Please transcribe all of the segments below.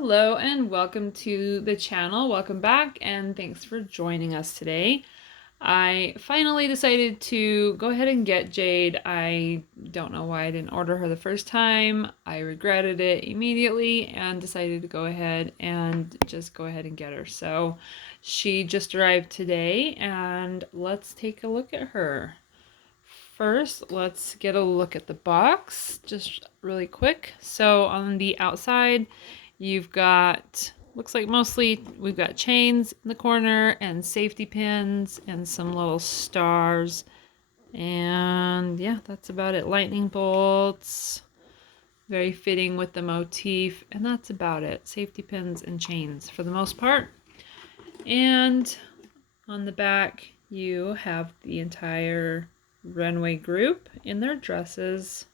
Hello and welcome to the channel. Welcome back and thanks for joining us today. I finally decided to go ahead and get Jade. I don't know why I didn't order her the first time. I regretted it immediately and decided to go ahead and get her. So she just arrived today and let's take a look at her. First, let's get a look at the box just really quick. So on the outside, you've got, looks like mostly we've got chains in the corner and safety pins and some little stars. And yeah, that's about it. Lightning bolts, very fitting with the motif. And that's about it. Safety pins and chains for the most part. And on the back, you have the entire Runway group in their dresses.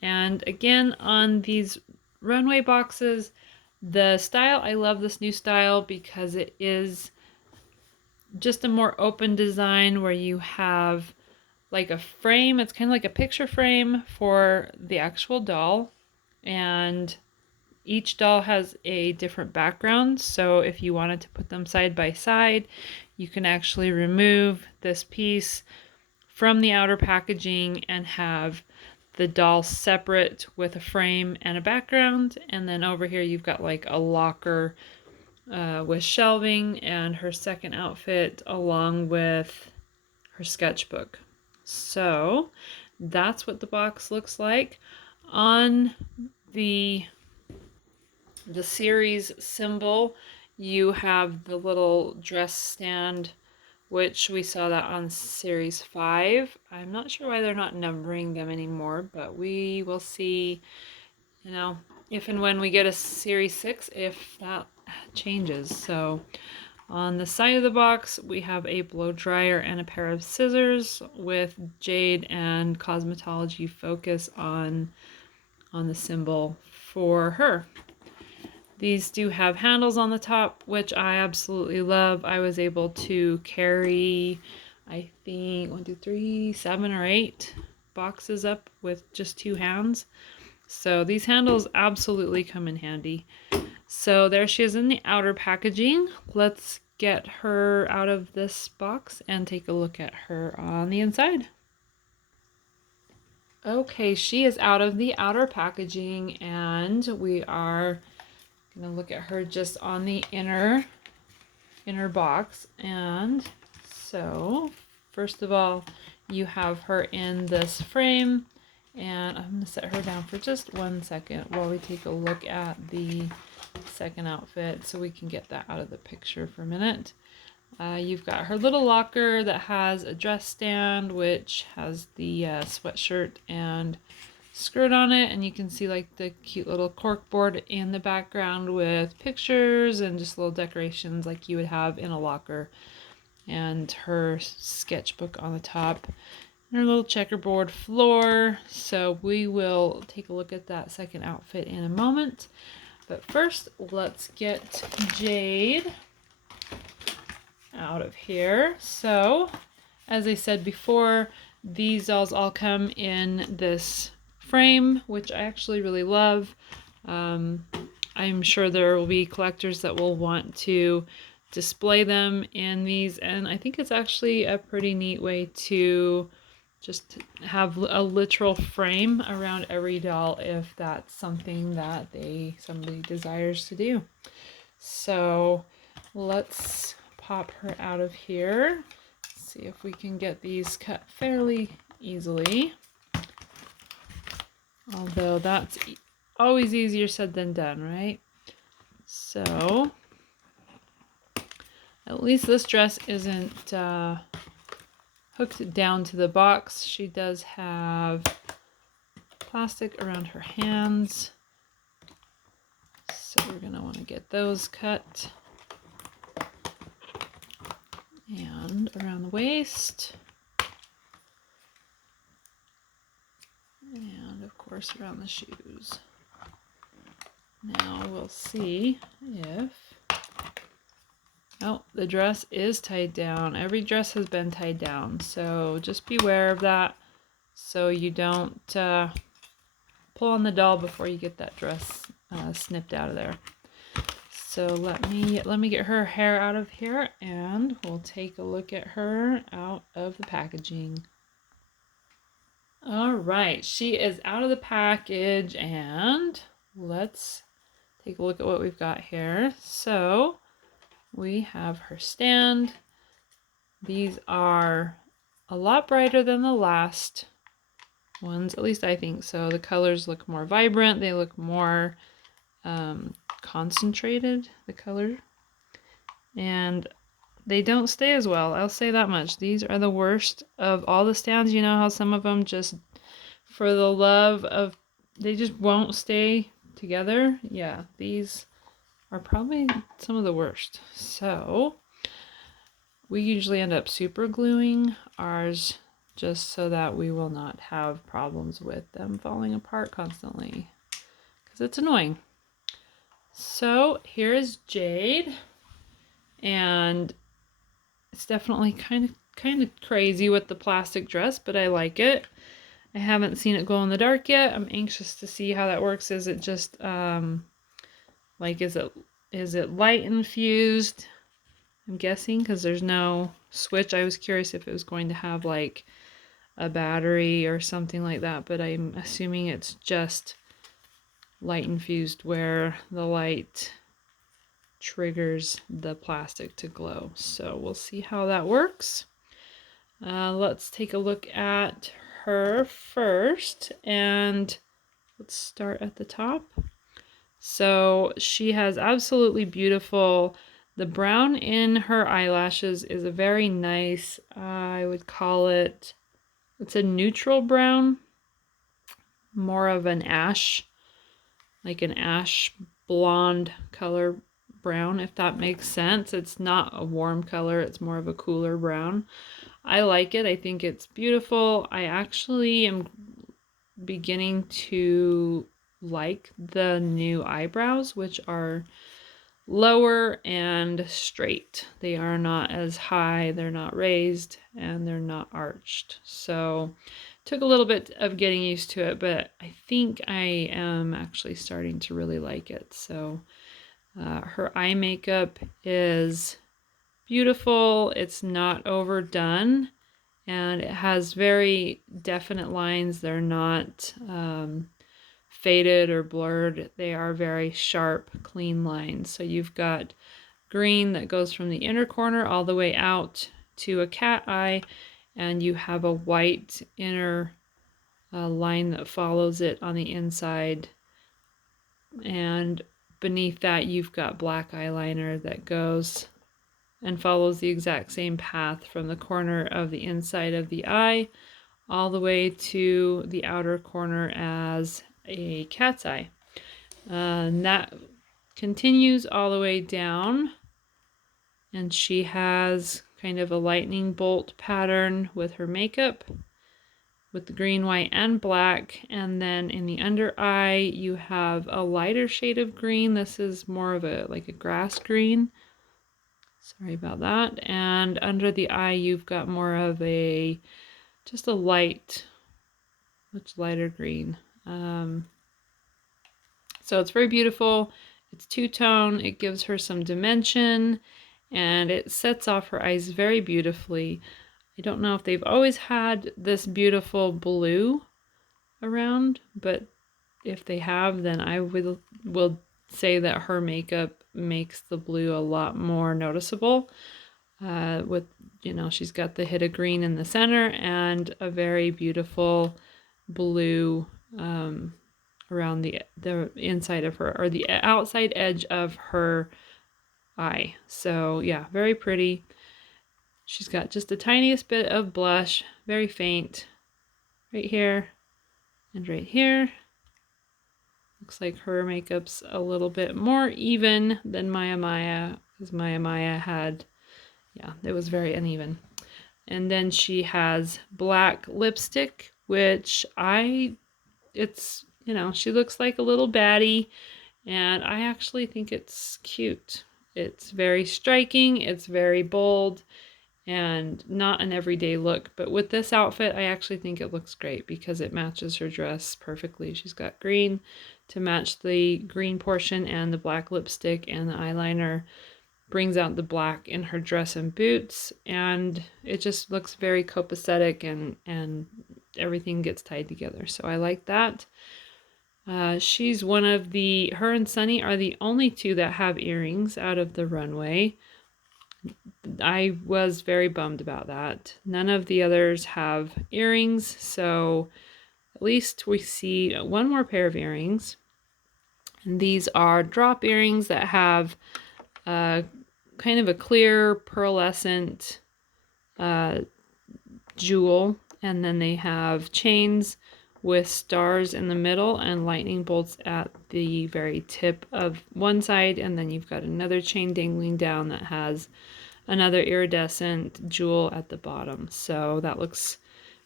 And again, on these Runway boxes, the style, I love this new style because it is just a more open design where you have like a frame. It's kind of like a picture frame for the actual doll, and each doll has a different background. So if you wanted to put them side by side, you can actually remove this piece from the outer packaging and have the doll separate with a frame and a background. And then over here you've got like a locker with shelving and her second outfit along with her sketchbook. So that's what the box looks like. On the series symbol, you have the little dress stand, which we saw that on series 5. I'm not sure why they're not numbering them anymore, but we will see, if and when we get a series 6, if that changes. So on the side of the box, we have a blow dryer and a pair of scissors with Jade and cosmetology focus on the symbol for her. These do have handles on the top, which I absolutely love. I was able to carry, I think, 1, 2, 3, 7 or 8 boxes up with just 2 hands. So these handles absolutely come in handy. So there she is in the outer packaging. Let's get her out of this box and take a look at her on the inside. Okay, she is out of the outer packaging and we are gonna look at her just on the inner box. And so first of all, you have her in this frame, and I'm gonna set her down for just 1 second while we take a look at the second outfit so we can get that out of the picture for a minute. You've got her little locker that has a dress stand, which has the sweatshirt and skirt on it, and you can see like the cute little cork board in the background with pictures and just little decorations like you would have in a locker, and her sketchbook on the top and her little checkerboard floor. So we will take a look at that second outfit in a moment, but first let's get Jade out of here. So as I said before, these dolls all come in this frame, which I actually really love. I'm sure there will be collectors that will want to display them in these, and I think it's actually a pretty neat way to just have a literal frame around every doll if that's something that somebody desires to do. So let's pop her out of here. See if we can get these cut fairly easily. Although that's always easier said than done, right? So at least this dress isn't hooked down to the box. She does have plastic around her hands, so we're gonna want to get those cut. And around the waist. And of course around the shoes. Now we'll see if... Oh, the dress is tied down. Every dress has been tied down, so just beware of that so you don't pull on the doll before you get that dress snipped out of there. So let me get her hair out of here, and we'll take a look at her out of the packaging. All right, she is out of the package, and let's take a look at what we've got here. So we have her stand. These are a lot brighter than the last ones, at least I think so. The colors look more vibrant. They look more concentrated, the color. And they don't stay as well, I'll say that much. These are the worst of all the stands. You know how some of them just, for the love of, they just won't stay together? Yeah, these are probably some of the worst. So we usually end up super gluing ours just so that we will not have problems with them falling apart constantly, because it's annoying. So here is Jade, and it's definitely kind of crazy with the plastic dress, but I like it. I haven't seen it glow in the dark yet. I'm anxious to see how that works. Is it just like is it light infused? I'm guessing, because there's no switch. I was curious if it was going to have like a battery or something like that, but I'm assuming it's just light infused, where the light triggers the plastic to glow. So we'll see how that works. Let's take a look at her first, and let's start at the top. So she has absolutely beautiful, the brown in her eyelashes is a very nice, I would call it, it's a neutral brown, more of an ash, like an ash blonde color brown, if that makes sense. It's not a warm color, it's more of a cooler brown. I like it. I think it's beautiful. I actually am beginning to like the new eyebrows, which are lower and straight. They are not as high, they're not raised, and they're not arched. So took a little bit of getting used to it, but I think I am actually starting to really like it. So her eye makeup is beautiful. It's not overdone, and it has very definite lines. They're not faded or blurred. They are very sharp, clean lines. So you've got green that goes from the inner corner all the way out to a cat eye, and you have a white inner line that follows it on the inside, and beneath that you've got black eyeliner that goes and follows the exact same path from the corner of the inside of the eye all the way to the outer corner as a cat's eye. And that continues all the way down, and she has kind of a lightning bolt pattern with her makeup with the green, white, and black. And then in the under eye you have a lighter shade of green. This is more of a like a grass green. Sorry about that. And under the eye you've got more of a just a light, much lighter green. So it's very beautiful. It's two-tone. It gives her some dimension, and it sets off her eyes very beautifully. I don't know if they've always had this beautiful blue around, but if they have, then I will say that her makeup makes the blue a lot more noticeable. With, you know, she's got the hit of green in the center and a very beautiful blue around the inside of her, or the outside edge of her eye. So yeah, very pretty. She's got just the tiniest bit of blush, very faint, right here and right here. Looks like her makeup's a little bit more even than Maya, because Maya had, yeah, it was very uneven. And then she has black lipstick, which it's, you know, she looks like a little baddie, and I actually think it's cute. It's very striking, it's very bold, and not an everyday look. But with this outfit, I actually think it looks great because it matches her dress perfectly. She's got green to match the green portion, and the black lipstick and the eyeliner brings out the black in her dress and boots, and it just looks very copacetic, and everything gets tied together. So I like that. She's one of her and Sunny are the only two that have earrings out of the runway. I was very bummed about that. None of the others have earrings, so at least we see one more pair of earrings. And these are drop earrings that have kind of a clear pearlescent jewel, and then they have chains with stars in the middle and lightning bolts at the very tip of one side, and then you've got another chain dangling down that has another iridescent jewel at the bottom. So that looks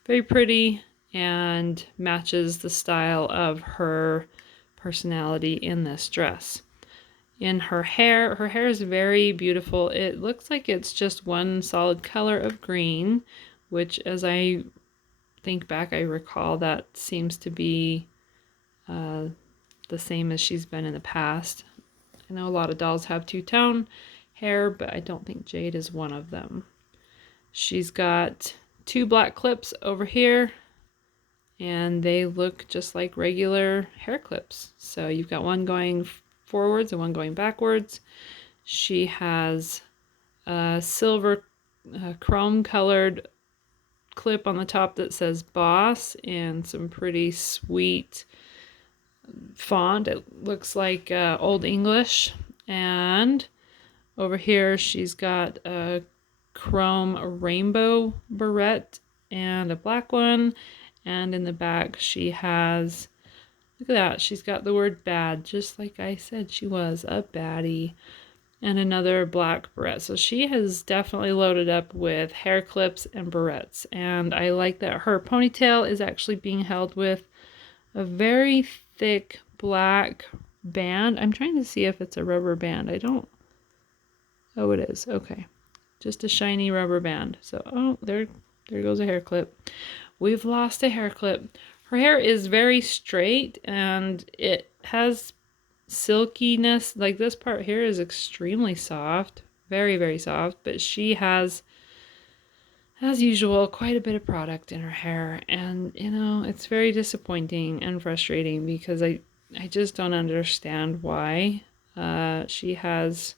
very pretty and matches the style of her personality in this dress. In her hair is very beautiful. It looks like it's just one solid color of green, which, as I think back, I recall that seems to be the same as she's been in the past. I know a lot of dolls have two-tone hair, but I don't think Jade is one of them. She's got two black clips over here, and they look just like regular hair clips. So you've got one going forwards and one going backwards. She has a silver chrome colored clip on the top that says Boss and some pretty sweet font. It looks like Old English. And over here she's got a chrome rainbow barrette and a black one. And in the back she has, look at that, she's got the word bad, just like I said she was, a baddie. And another black barrette. So she has definitely loaded up with hair clips and barrettes. And I like that her ponytail is actually being held with a very thick black band. I'm trying to see if it's a rubber band. Oh, it is. Okay. Just a shiny rubber band. So, oh, there goes a hair clip. We've lost a hair clip. Her hair is very straight and it has silkiness. Like this part here is extremely soft, very, very soft, but she has, as usual, quite a bit of product in her hair, and it's very disappointing and frustrating because I just don't understand why she has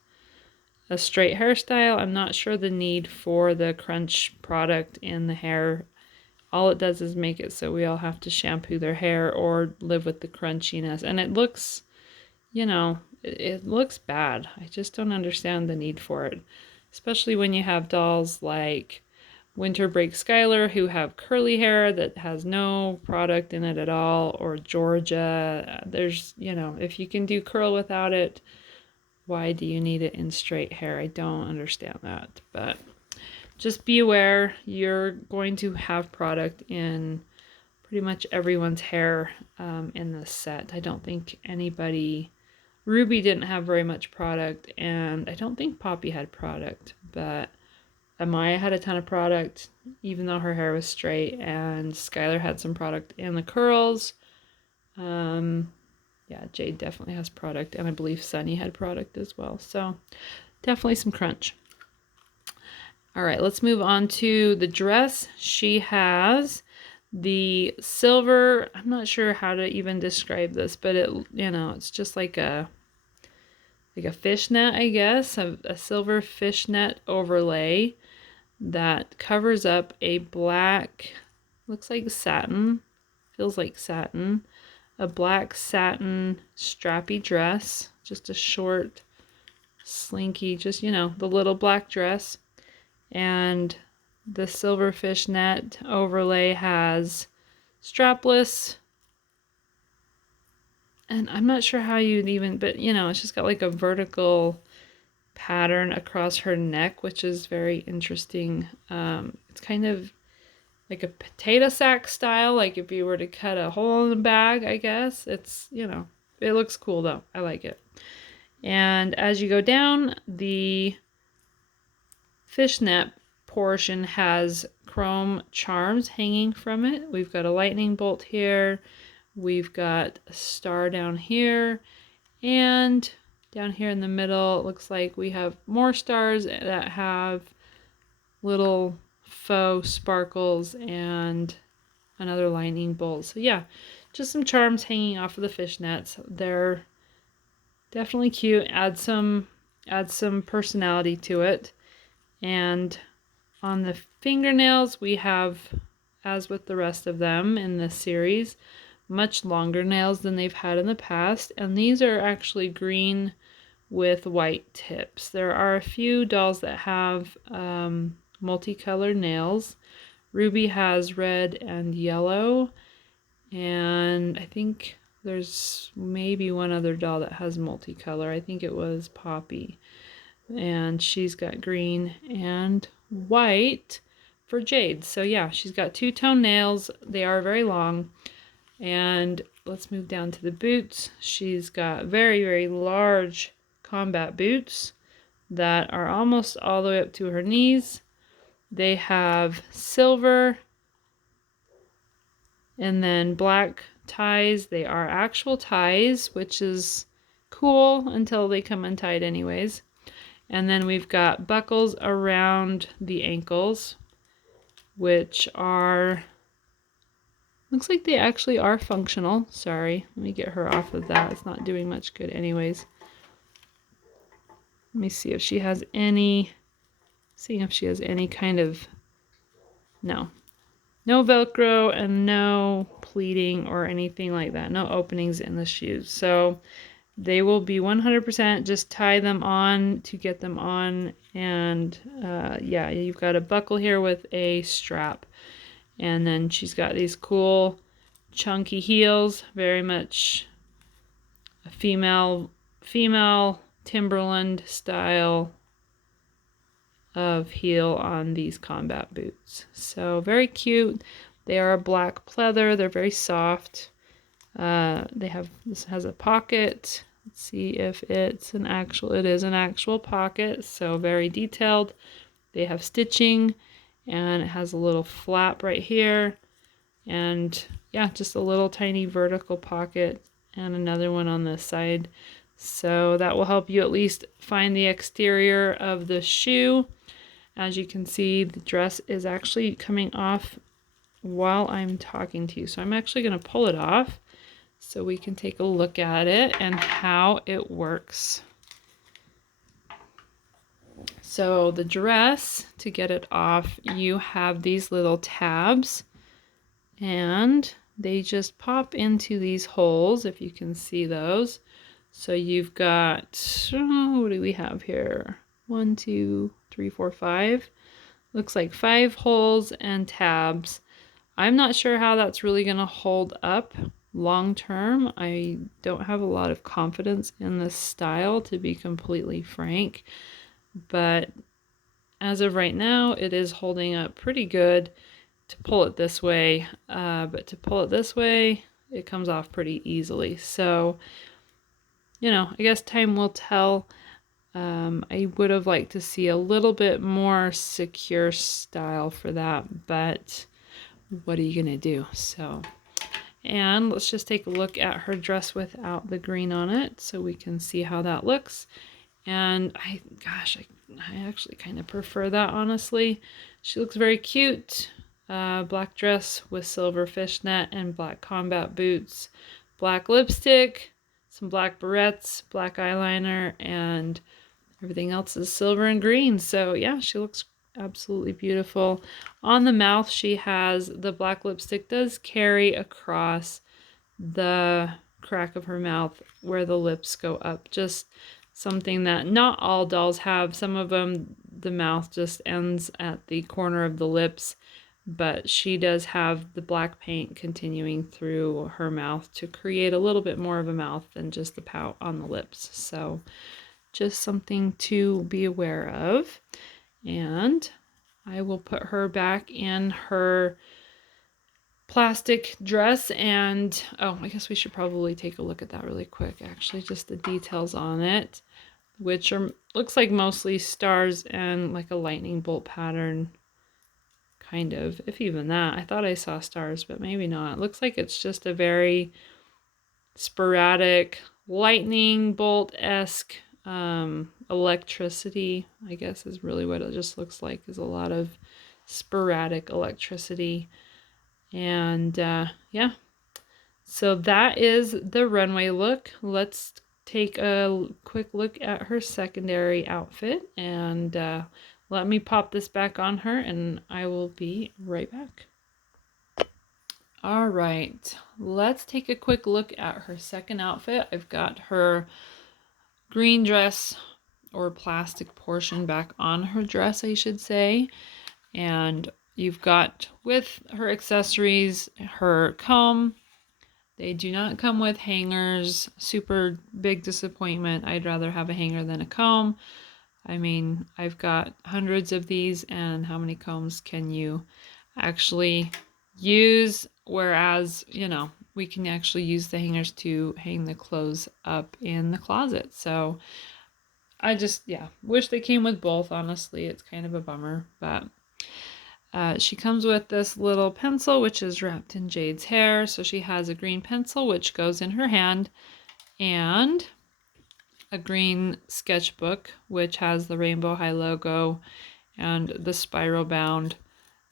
a straight hairstyle. I'm not sure the need for the crunch product in the hair. All it does is make it so we all have to shampoo their hair or live with the crunchiness, and it looks, it looks bad. I just don't understand the need for it, especially when you have dolls like Winter Break Skylar who have curly hair that has no product in it at all, or Georgia. There's, if you can do curl without it, why do you need it in straight hair? I don't understand that, but just be aware you're going to have product in pretty much everyone's hair in this set. I don't think Ruby didn't have very much product, and I don't think Poppy had product, but Amaya had a ton of product, even though her hair was straight, and Skylar had some product in the curls. Yeah, Jade definitely has product, and I believe Sunny had product as well, so definitely some crunch. All right, let's move on to the dress. She has the silver, I'm not sure how to even describe this, but it's just like a fishnet, I guess, a silver fishnet overlay that covers up a black, looks like satin, feels like satin, a black satin strappy dress, just a short, slinky, just, the little black dress. And the silver fishnet overlay has strapless, and I'm not sure how you'd even, but it's just got like a vertical pattern across her neck, which is very interesting. It's kind of like a potato sack style, like if you were to cut a hole in the bag, I guess. It's, it looks cool though. I like it. And as you go down, the fishnet portion has chrome charms hanging from it. We've got a lightning bolt here. We've got a star down here, and down here in the middle, it looks like we have more stars that have little faux sparkles and another lightning bolt. So yeah, just some charms hanging off of the fishnets. They're definitely cute. Add some personality to it. And on the fingernails, we have, as with the rest of them in this series, much longer nails than they've had in the past. And these are actually green with white tips. There are a few dolls that have multicolored nails. Ruby has red and yellow, and I think there's maybe one other doll that has multicolor. I think it was Poppy, and she's got green and white for Jade. So yeah, she's got two-tone nails. They are very long. And let's move down to the boots. She's got very, very large combat boots that are almost all the way up to her knees. They have silver and then black ties. They are actual ties, which is cool until they come untied anyways. And then we've got buckles around the ankles, which are, looks like they actually are functional. Sorry, let me get her off of that. It's not doing much good anyways. Let me see if she has any, seeing if she has any kind of, no. No Velcro and no pleating or anything like that. No openings in the shoes. So they will be 100% just tie them on to get them on. And yeah, you've got a buckle here with a strap. And then she's got these cool chunky heels, very much a female Timberland style of heel on these combat boots. So very cute. They are a black pleather. They're very soft. This has a pocket. Let's see if it's an actual, it is an actual pocket. So very detailed. They have stitching, and it has a little flap right here. And yeah, just a little tiny vertical pocket and another one on the side. So that will help you at least find the exterior of the shoe. As you can see, the dress is actually coming off while I'm talking to you. So I'm actually going to pull it off so we can take a look at it and how it works. So the dress, to get it off, you have these little tabs, and they just pop into these holes, if you can see those. So you've got, what do we have here? 1, 2, 3, 4, 5. Looks like 5 holes and tabs. I'm not sure how that's really going to hold up long term. I don't have a lot of confidence in this style, to be completely frank. But as of right now, it is holding up pretty good to pull it this way. But to pull it this way, it comes off pretty easily. So, you know, I guess time will tell. I would have liked to see a little bit more secure style for that, but what are you gonna do? So, and let's just take a look at her dress without the green on it so we can see how that looks. And I actually kind of prefer that, honestly. She looks very cute. Black dress with silver fishnet and black combat boots, black lipstick, some black barrettes, black eyeliner, and everything else is silver and green. So yeah, she looks absolutely beautiful. On the mouth, she has the black lipstick does carry across the crack of her mouth where the lips go up. Just something that not all dolls have. Some of them, the mouth just ends at the corner of the lips, but she does have the black paint continuing through her mouth to create a little bit more of a mouth than just the pout on the lips. So just something to be aware of. And I will put her back in her plastic dress, and oh, I guess we should probably take a look at that really quick, actually, just the details on it, which are, looks like mostly stars and like a lightning bolt pattern kind of, if even that. I thought I saw stars, but maybe not. It looks like it's just a very sporadic lightning bolt-esque electricity, I guess is really what it just looks like, is a lot of sporadic electricity. And yeah, so that is the runway look. Let's take a quick look at her secondary outfit, and let me pop this back on her and I will be right back. All right, let's take a quick look at her second outfit. I've got her green dress, or plastic portion, back on her dress, I should say. And you've got, with her accessories, her comb. They do not come with hangers. Super big disappointment. I'd rather have a hanger than a comb. I mean, I've got hundreds of these, and how many combs can you actually use? Whereas, you know, we can actually use the hangers to hang the clothes up in the closet. So I just, yeah, wish they came with both, honestly. It's kind of a bummer, but she comes with this little pencil, which is wrapped in Jade's hair. So she has a green pencil, which goes in her hand, and a green sketchbook, which has the Rainbow High logo and the spiral bound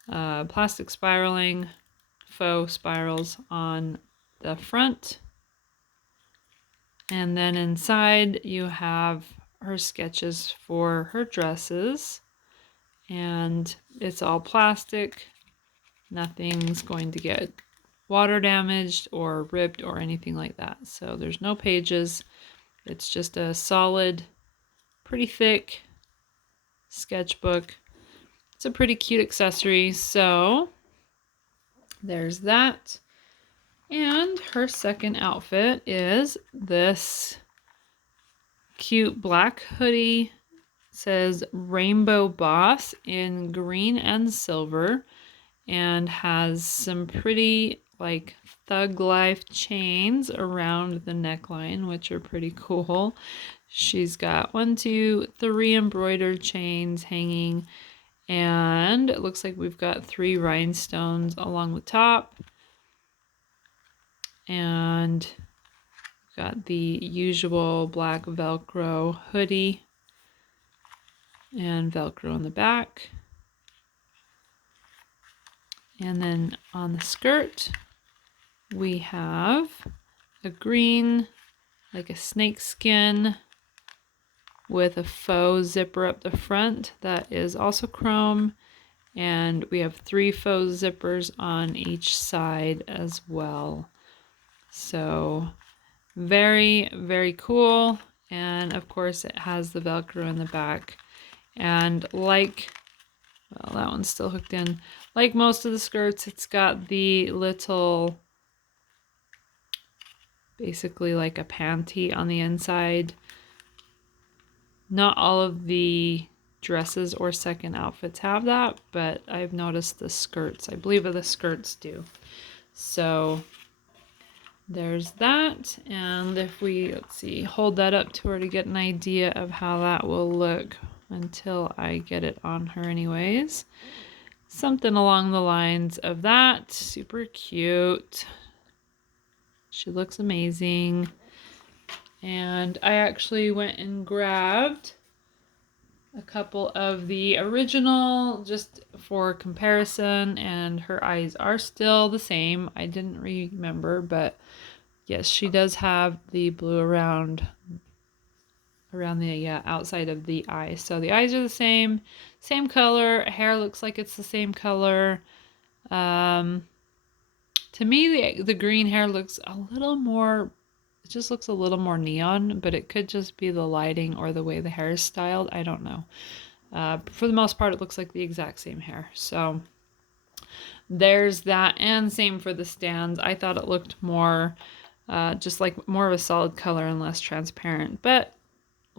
plastic spiraling faux spirals on the front. And then inside you have her sketches for her dresses, and it's all plastic. Nothing's going to get water damaged or ripped or anything like that. So there's no pages. It's just a solid, pretty thick sketchbook. It's a pretty cute accessory. So there's that. And her second outfit is this cute black hoodie. It says Rainbow Boss in green and silver, and has some pretty like thug life chains around the neckline, which are pretty cool. She's got 1, 2, 3 embroidered chains hanging, and it looks like we've got 3 rhinestones along the top, and got the usual black Velcro hoodie and Velcro on the back. And then on the skirt, we have a green, like a snake skin, with a faux zipper up the front that is also chrome. And we have 3 faux zippers on each side as well. So very, very cool. And of course it has the Velcro in the back. And like, well, that one's still hooked in. Like most of the skirts, it's got the little, basically like a panty on the inside. Not all of the dresses or second outfits have that, but I've noticed the skirts. I believe the skirts do. So there's that. And if we, let's see, hold that up to her to get an idea of how that will look until I get it on her anyways. Something along the lines of that. Super cute. She looks amazing. And I actually went and grabbed a couple of the original just for comparison, and her eyes are still the same. I didn't remember, but yes, she does have the blue around the outside of the eye. So the eyes are the same color. Hair looks like it's the same color. To me, the green hair looks a little more, it just looks a little more neon, but it could just be the lighting or the way the hair is styled. I don't know. For the most part, it looks like the exact same hair. So there's that, and same for the stands. I thought it looked more, just like more of a solid color and less transparent, but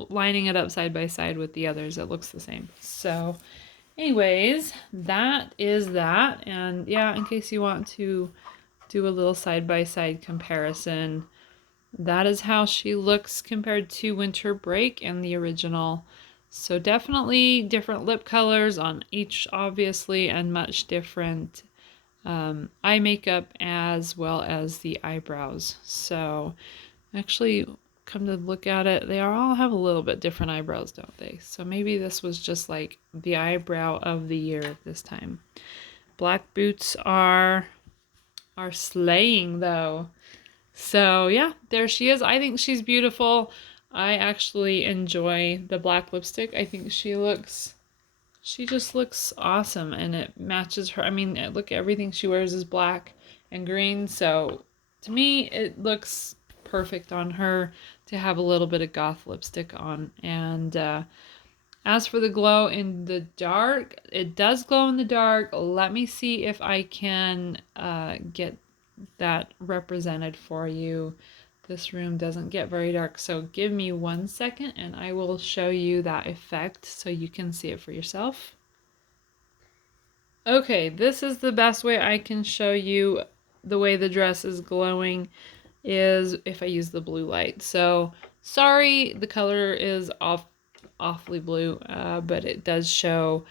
lining it up side by side with the others, it looks the same. So anyways, that is that. And yeah, in case you want to do a little side by side comparison, that is how she looks compared to Winter Break and the original. So definitely different lip colors on each, obviously, and much different eye makeup as well as the eyebrows. So actually, come to look at it, they all have a little bit different eyebrows, don't they? So maybe this was just like the eyebrow of the year this time. Black boots are slaying though. So yeah, there she is. I think she's beautiful. I actually enjoy the black lipstick. I think she just looks awesome and it matches her. I mean, look, everything she wears is black and green. So to me, it looks perfect on her to have a little bit of goth lipstick on. And as for the glow in the dark, it does glow in the dark. Let me see if I can get that represented for you. This room doesn't get very dark, so give me 1 second and I will show you that effect so you can see it for yourself. Okay, this is the best way I can show you the way the dress is glowing is if I use the blue light. So sorry, the color is awfully blue, but it does show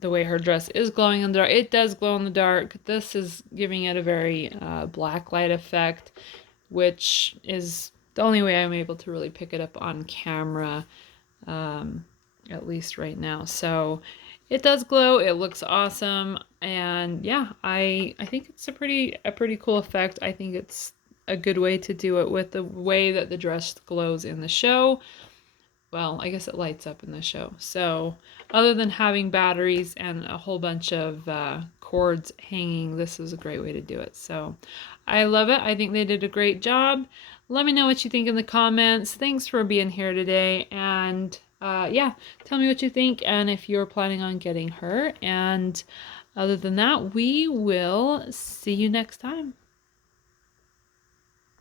the way her dress is glowing in the dark. It does glow in the dark. This is giving it a very black light effect, which is the only way I'm able to really pick it up on camera, at least right now. So it does glow. It looks awesome, and yeah, I think it's a pretty cool effect. I think it's a good way to do it with the way that the dress glows in the show. Well, I guess it lights up in the show. So other than having batteries and a whole bunch of cords hanging, this is a great way to do it. So I love it. I think they did a great job. Let me know what you think in the comments. Thanks for being here today. And yeah, tell me what you think and if you're planning on getting her. And other than that, we will see you next time.